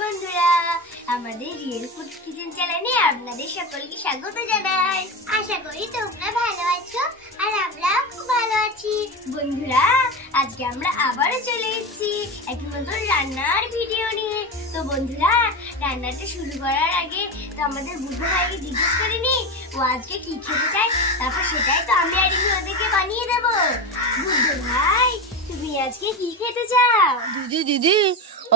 বন্ধুরা, আমাদের real food kitchen চ্যানেলে আপনাদের সকলকে স্বাগত জানাই। আশা করি তোমরা ভালো আছো আর আমরাও খুব ভালো আছি। বন্ধুরা, আজকে আমরা আবারও চলে এসেছি একটি নতুন রান্নার ভিডিও নিয়ে। তো বন্ধুরা, রান্নাটা শুরু করার আগে তো আমাদের বুদ্ধ ভাইকে জিজ্ঞেস করে নি ও আজকে কি খেতে চায়, তারপর সেটাই তো আমি আর ইনি ওদেরকে বানিয়ে দেবো। বুদ্ধ ভাই, তুমি আজকে কি খেতে চাও? দিদি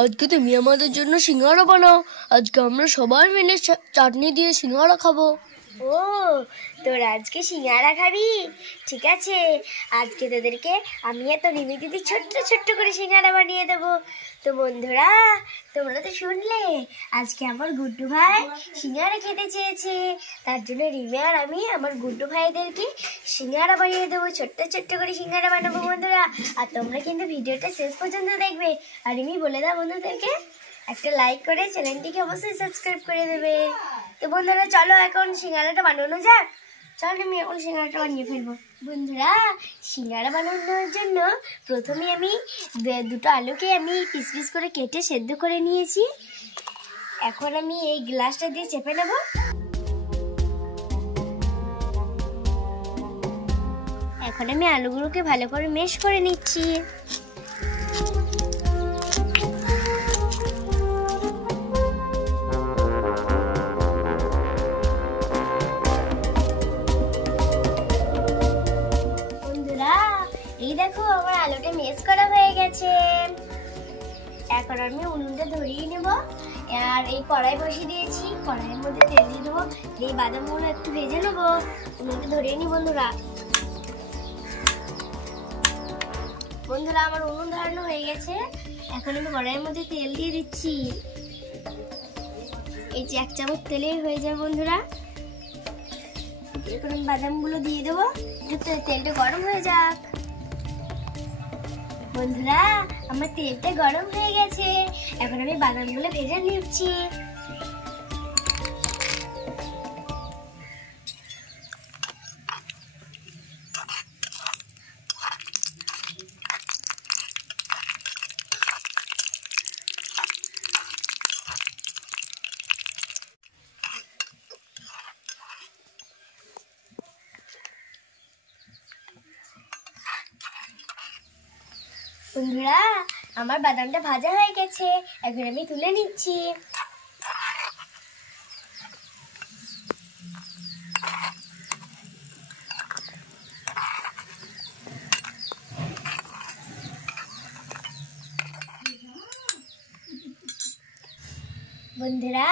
আজকে তুমি আমাদের জন্য সিঙ্গাড়া বানাও। আজকে আমরা সবাই মিলে চাটনি দিয়ে সিঙ্গাড়া খাবো। ও, তোরা আজকে সিঙ্গাড়া খাবি? ঠিক আছে, আজকে তোদেরকে আমি এত রিমি দিদি ছোট্ট ছোট্ট করে সিঙ্গাড়া বানিয়ে দেবো। তো বন্ধুরা, তোমরা তো শুনলে আজকে আমার গুড্ডু ভাই সিঙ্গাড়া খেতে চেয়েছে, তার জন্য রিমি আর আমি আমার গুড্ডু ভাইদেরকে সিঙ্গাড়া বানিয়ে দেবো। ছোট্ট ছোট্ট করে সিঙ্গাড়া বানাবো বন্ধুরা। আর তোমরা কিন্তু ভিডিওটা শেষ পর্যন্ত দেখবে। আর রিমি বলে দাও বন্ধুদেরকে একটা লাইক করে চ্যানেলটিকে অবশ্যই সাবস্ক্রাইব করে দেবে। তো বন্ধুরা, চলো এখন সিঙ্গাড়াটা বানানো যাক। চল আমি এখন সিঙ্গাড়াটা বানিয়ে ফেলবো। বন্ধুরা, সিঙ্গাড়া বানানোর জন্য প্রথমে আমি দুটো আলুকে আমি পিস পিস করে কেটে সেদ্ধ করে নিয়েছি। এখন আমি এই গ্লাসটা দিয়ে চেপে নেব। এখন আমি আলুগুলোকে ভালো করে মেশ করে নিচ্ছি। এই দেখো, আমার আলুটা মেশ করা হয়ে গেছে। এখন আমি উনুনটা ধরিয়ে নেব। আর এই কড়াই বসিয়ে দিয়েছি, কড়াইয়ের মধ্যে তেল দিয়ে দেবো। এই বাদামগুলো একটু ভেজে নেবো। উনুনটা ধরিয়ে নি বন্ধুরা। বন্ধুরা, আমার উনুন ধরানো হয়ে গেছে। এখন আমি কড়াইয়ের মধ্যে তেল দিয়ে দিচ্ছি। এই যে 1 চামচ তেলে হয়ে যায় বন্ধুরা। এখন আমি বাদামগুলো দিয়ে দেবো। তেলটা গরম হয়ে যাক। বন্ধুরা, আমার তেলটা গরম হয়ে গেছে। এখন আমি বাদামগুলো ভেজে নিচ্ছি। বন্ধুরা, আমার বাদামটা ভাজা হয়ে গেছে। এখন আমি তুলে নিচ্ছি। বন্ধুরা,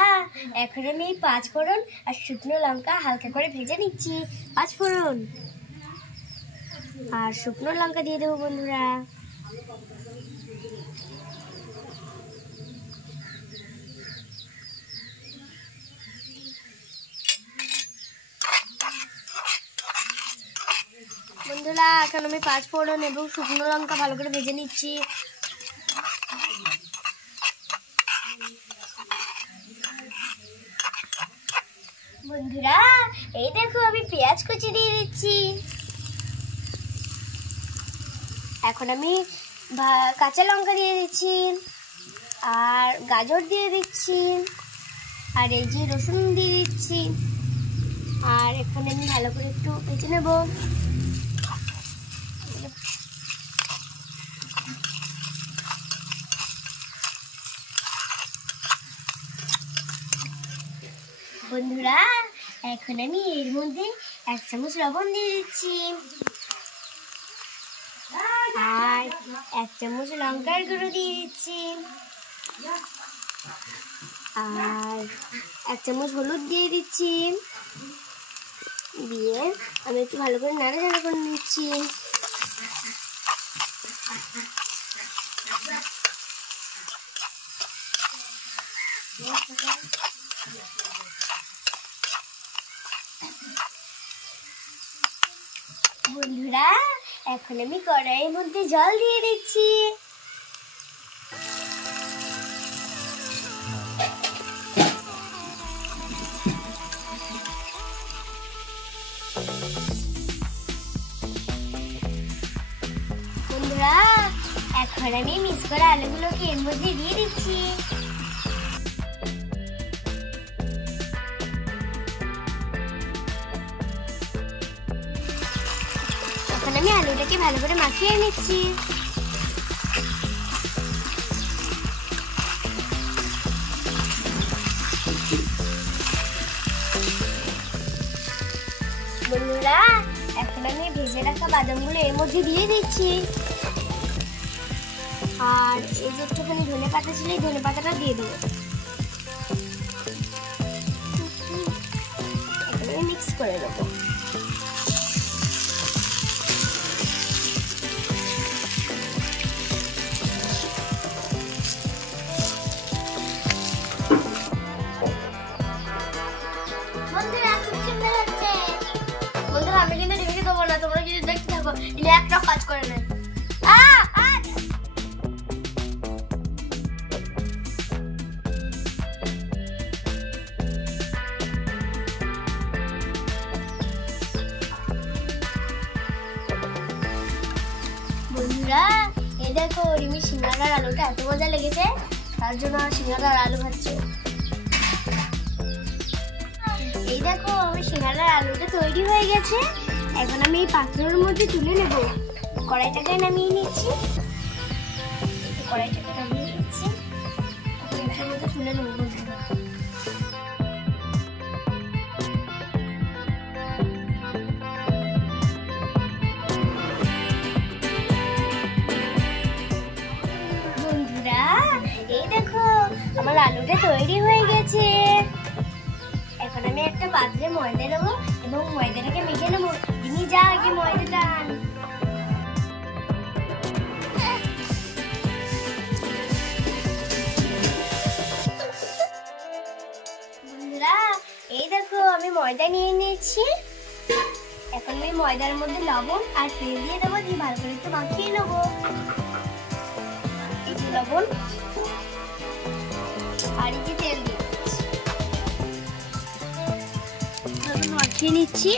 এখন আমি 5 ফোড়ন আর শুকনো লঙ্কা হালকা করে ভেজে নিচ্ছি। 5 ফোড়ন আর শুকনো লঙ্কা দিয়ে দেবো বন্ধুরা। বন্ধুরা, এখন আমি 5 ফোড়ন এবং শুকনো লঙ্কা ভালো করে ভেজে নিচ্ছি। বন্ধুরা, এই দেখো, আমি পেঁয়াজ কুচি দিয়ে দিচ্ছি। এখন আমি কাঁচা লঙ্কা দিয়ে দিচ্ছি আর গাজর দিয়ে দিচ্ছি আর এই যে রসুন দিয়ে দিচ্ছি। আর এখন আমি ভালো করে একটু ভেজে নেব। বন্ধুরা, এখন আমি এর মধ্যে 1 চামচ লবণ দিয়ে দিচ্ছি আর 1 চামচ লঙ্কার গুঁড়ো দিয়ে দিচ্ছি আর 1 চামচ হলুদ দিয়ে দিচ্ছি। দিয়ে আমি একটু ভালো করে নাড়াচাড়া করে নিচ্ছি। বন্ধুরা, এখন আমি কড়াইয়ের মধ্যে জল দিয়ে দিচ্ছি। বন্ধুরা, এখন আমি মিক্স করা আলুগুলোকে এর মধ্যে দিয়ে দিচ্ছি। আমি আলুটাকে ভালো করে মাখিয়ে নিচ্ছি। বন্ধুরা, এখন আমি ভেজে রাখা বাদামগুলো এর মধ্যে দিয়ে দিচ্ছি। আর এই যে একটুখানি ধনে পাতা ছিল, এই ধনে পাতাটা দিয়ে দেবো। এগুলো মিক্স করে দেবো। বন্ধুরা, আমি কিন্তু ঢেকে দেবো না, তোমরা যদি দেখতে থাকো একটা কাজ করে নেয়। বন্ধুরা, এই দেখো রিমি সিঙ্গাড়ার আলুটা এত মজা লেগেছে, তার জন্য সিঙ্গাড়ার আলু ভাজছে। এই দেখো আমার সিঙ্গাড়ার আলুটা তৈরি হয়ে গেছে। এখন আমি এই পাত্রের মধ্যে তুলে নেব। কড়াইটাকে নামিয়ে নিচ্ছি। কড়াইটাকে নামিয়ে নিচ্ছি, এটার মধ্যে তুলে নেব। বন্ধুরা, এই দেখো আমার আলুটা তৈরি হয়ে গেছে। এখন আমি একটা পাত্রে ময়দা নেবো এবং ময়দাটাকে মেখে নেবো। তুমি যা আগে ময়দাটা আন। বন্ধুরা, এই দেখো আমি ময়দা নিয়ে নিয়েছি। এখন আমি ময়দার মধ্যে লবণ আর তেল দিয়ে দেবো, দিয়ে ভালো করে একটু মাখিয়ে নেবো। একটু লবণ আর একটু তেল দিয়ে মাখিয়ে নিচ্ছি।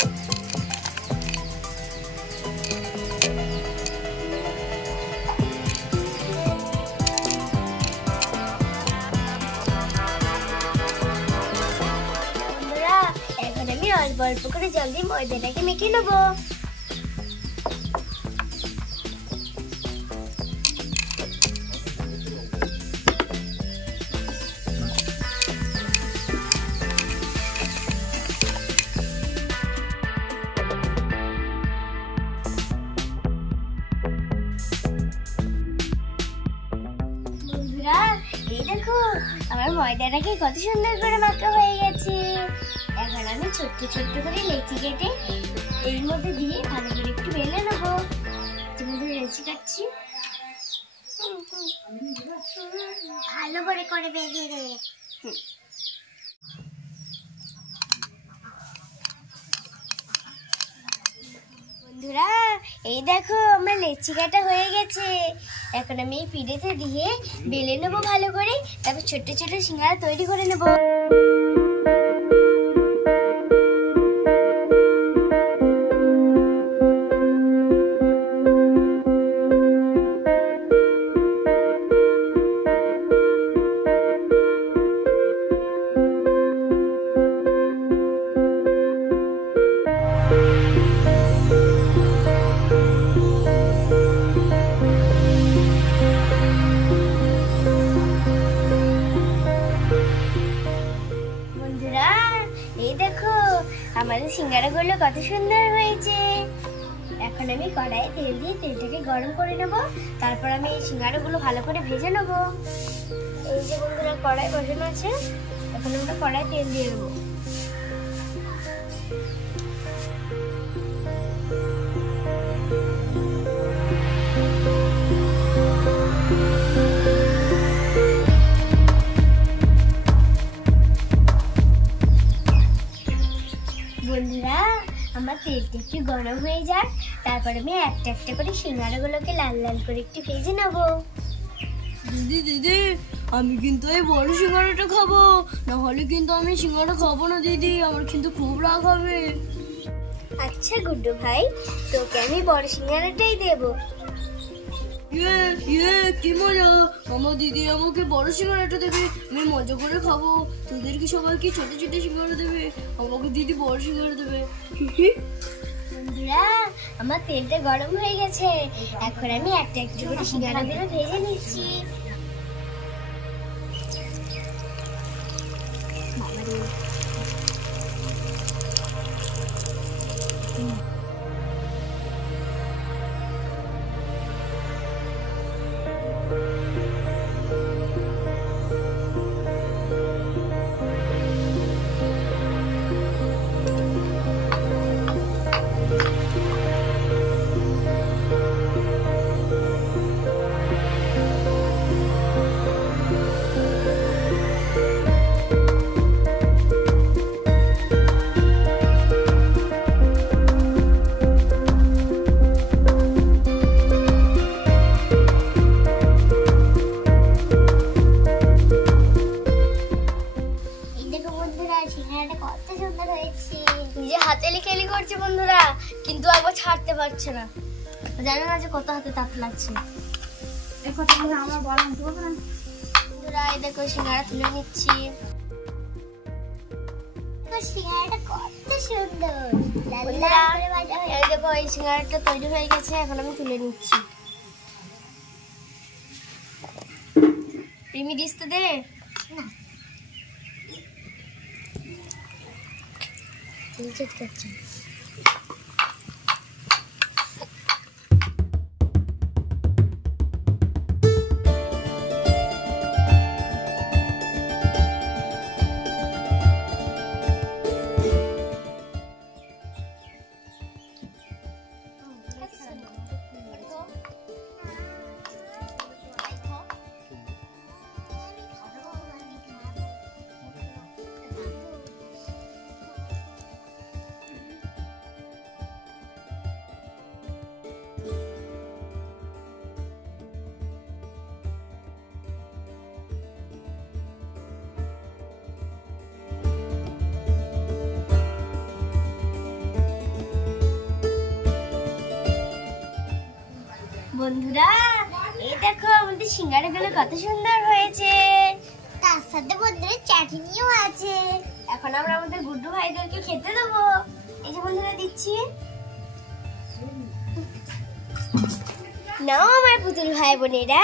বন্ধুরা, এখন আমি অল্প অল্প করে জল দিয়ে ময়দাটাকে মেখে নেবো। এই দেখো আমার ময়দাটাকে কত সুন্দর করে মাখা হয়ে গেছে। এখন আমি ছোট্ট ছোট্ট করে লেচি কেটে এর মধ্যে দিয়ে ভালো করে একটু বেলে নেবো। তোমাদের লেচি কাটছি, ভালো করে করে বেলে রে। বন্ধুরা, এই দেখো আমার লেচি কাটা হয়ে গেছে। এখন আমি এই পিঠেতে দিয়ে বেলে নেবো ভালো করে, তারপর ছোট্ট ছোট্ট সিঙ্গাড়া তৈরি করে নেবো। এই দেখো আমাদের সিঙ্গাড়াগুলো কত সুন্দর হয়েছে। এখন আমি কড়াইয়ে তেল দিয়ে তেলটাকে গরম করে নেব। তারপর আমি এই সিঙ্গাড়াগুলো ভালো করে ভেজে নেব। এই যে বন্ধুরা কড়াই বসানো আছে, এখন আমরা কড়াই তেল দিয়ে দেবো। বন্ধুরা, আমার তেলটা একটু গরম হয়ে যাক, তারপর আমি একটা একটা করে সিঙ্গাড়াগুলোকে লাল লাল করে একটু ভেজে নেব। দিদি দিদি, আমি কিন্তু এই বড় সিঙ্গাড়াটা খাবো, না হলে কিন্তু আমি সিঙ্গাড়া খাবো না দিদি, আমার কিন্তু খুব রাগ হবে। আচ্ছা গুড্ডু ভাই, তোকে আমি বড় সিঙ্গাড়াটাই দেবো। কি মজা, আমার দিদি আমাকে বড় সিঙ্গাড়াটা দেবে, আমি মজা করে খাবো। তোদেরকে সবাইকে ছোট ছোট সিঙ্গাড়া দেবে, আমাকে দিদি বড় সিঙ্গাড়া দেবে। বন্ধুরা, আমার তেলটা গরম হয়ে গেছে। এখন আমি একটা একটা করে সিঙ্গাড়াগুলো ভেজে নিচ্ছি। নিজে হাতে লিখেলি করছে বন্ধুরা, কিন্তু একবার ছাড়তে পারছে না। জানি না যে কত হাতে তাপ লাগছে। আমার বলা বন্ধুরা, এই দেখো সিঙ্গাড়া তুলে নিচ্ছি। সিঙ্গাড়াটা কত সুন্দর, এই দেখো এই সিঙ্গাড়াটা তৈরি হয়ে গেছে। এখন আমি তুলে নিচ্ছি। রিমি দিস তো দে। বন্ধুরা, এই দেখো আমাদের সিঙ্গাড়াগুলো কত সুন্দর হয়েছে। তার সাথে বন্ধুরা চাটনিও আছে। এখন আমরা আমাদের গুড্ডু ভাইদেরকে খেতে দেবো। এই যে বন্ধুরা দিচ্ছি, নাও আমার পুতুল ভাই বোনেরা,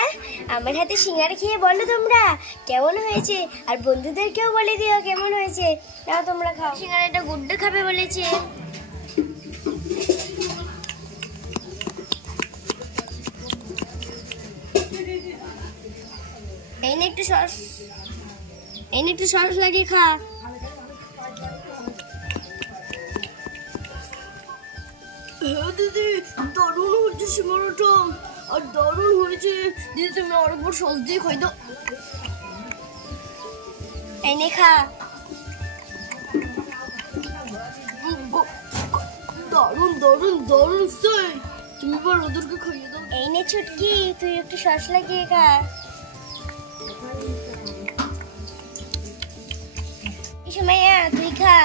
আমার হাতে সিঙ্গাড়া খেয়ে বলো তোমরা কেমন হয়েছে, আর বন্ধুদেরকেও বলে দিও কেমন হয়েছে। নাও তোমরা খাও। সিঙ্গাড়াটা গুড্ডু খাবে বলেছে। এই নে একটু সস, এই নে একটু সস লাগিয়ে খা। দিদি, দারুণ হয়েছে সিঙ্গাড়াটা, আর দারুণ হয়েছে। দিদি তুমি আরেকবার সস দিয়ে খাই দাও। এই নে খা। দারুণ দারুণ দারুণ সেই। তুমি এবার ওদেরকে খাইয়ে দাও। এই নে ছুটকি, তুই একটু সস লাগিয়ে খা। সুমাইয়া তুই খা।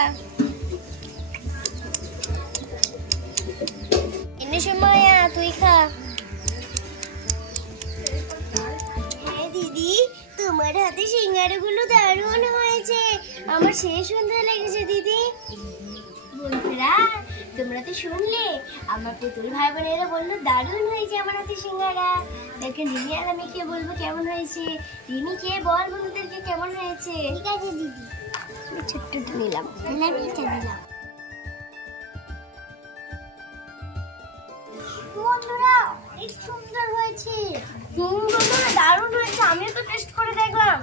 এনে সুমাইয়া তুই খা। হ্যাঁ দিদি, তোমার হাতে সিঙ্গাড়াগুলো দারুণ হয়েছে। আমার সেই সুন্দর লেগেছে দিদি। বন্ধুরা, তোমরা তো শুনলে আমার পুতুল ভাই বোনেরা বললো দারুণ হয়েছে আমার হাতে সিঙ্গাড়া। দেখেন রিমি আর আমি কে বলবো কেমন হয়েছে। রিমি কে বল বন্ধুদেরকে কেমন হয়েছে। ঠিক আছে দিদি, ছোট্ট নিলাম, নিলাম। বন্ধুরা অনেক সুন্দর হয়েছে। বন্ধুরা দারুণ হয়েছে, আমিও তো টেস্ট করে দেখলাম।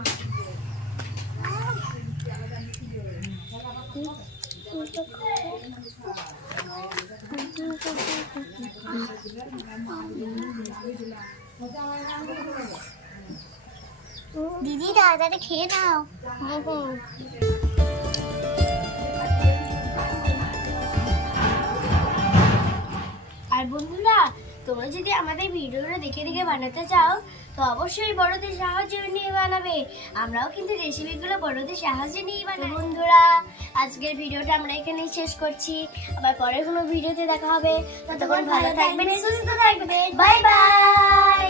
দিদি তাড়াতাড়ি খেয়ে নাও। আর বন্ধুরা, তোমরা যদি আমাদের ভিডিওগুলো দেখে দেখে বানাতে চাও তো অবশ্যই বড়দের সাহায্য নিয়ে বানাবে। আমরাও কিন্তু রেসিপিগুলো বড়দের সাহায্য নিয়ে বানাই। বন্ধুরা, আজকের ভিডিওটা আমরা এখানেই শেষ করছি। আবার পরের কোনো ভিডিওতে দেখা হবে। ততক্ষণ ভালো থাকবেন, সুস্থ থাকবেন। Bye bye.